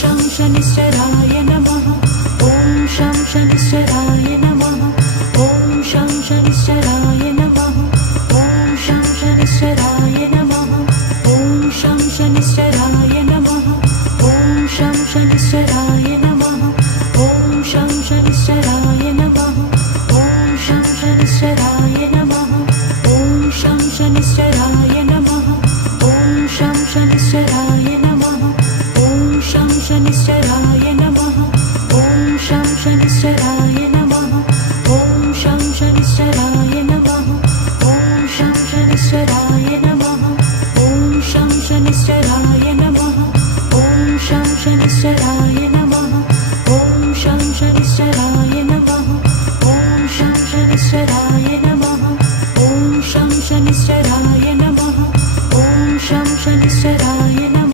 शं शनिश्चराय नमः। ॐ शं शनिश्चराय नमः। ॐ शं शनिश्चराय नमः। ॐ शं शनिश्चराय नमः। ॐ शं शनिश्चराय नमः। ॐ शं शनिश्चराय